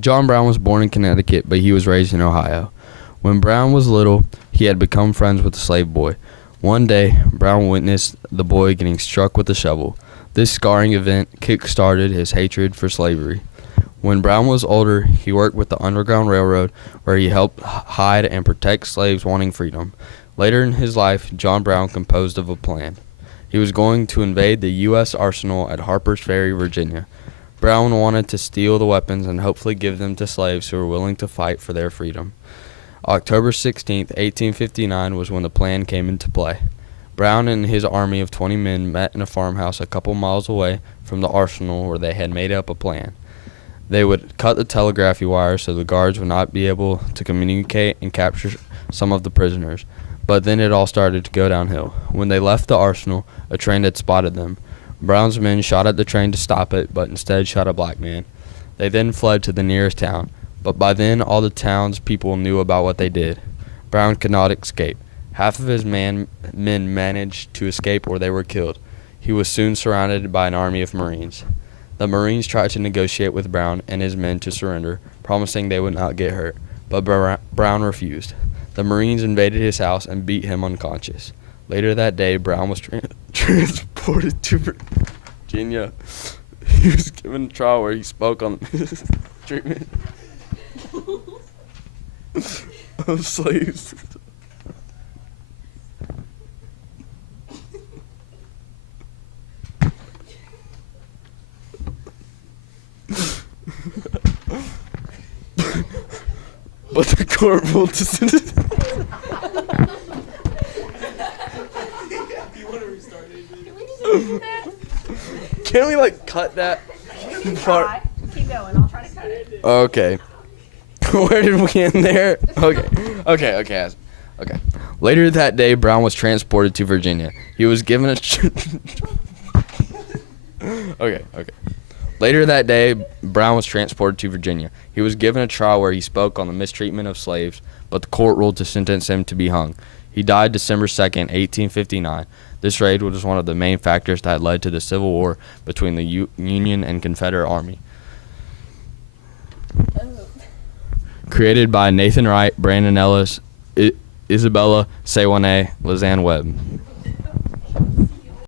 John Brown was born in Connecticut, but he was raised in Ohio. When Brown was little, he had become friends with a slave boy. One day, Brown witnessed the boy getting struck with a shovel. This scarring event kick-started his hatred for slavery. When Brown was older, he worked with the Underground Railroad, where he helped hide and protect slaves wanting freedom. Later in his life, John Brown composed of a plan. He was going to invade the U.S. arsenal at Harper's Ferry, Virginia. Brown wanted to steal the weapons and hopefully give them to slaves who were willing to fight for their freedom. October 16, 1859 was when the plan came into play. Brown and his army of 20 men met in a farmhouse a couple miles away from the arsenal where they had made up a plan. They would cut the telegraphy wires so the guards would not be able to communicate and capture some of the prisoners. But then it all started to go downhill. When they left the arsenal, a train had spotted them. Brown's men shot at the train to stop it, but instead shot a black man. They then fled to the nearest town, but by then all the town's people knew about what they did. Brown could not escape. Half of his men managed to escape or they were killed. He was soon surrounded by an army of Marines. The Marines tried to negotiate with Brown and his men to surrender, promising they would not get hurt, but Brown refused. The Marines invaded his house and beat him unconscious. Later that day, Brown was transported to Virginia. He was given a trial where he spoke on the treatment of slaves. But the court ruled to send it. Can we cut that part? Keep going. I'll try to cut it. Okay. Where did we end there? Okay. Later that day, Brown was transported to Virginia. He was given a Okay. Later that day, Brown was transported to Virginia. He was given a trial where he spoke on the mistreatment of slaves, but the court ruled to sentence him to be hung. He died December 2nd, 1859. This raid was one of the main factors that led to the Civil War between the Union and Confederate Army. Created by Nathan Wright, Brandon Ellis, Isabella Sewanee, Lizanne Webb.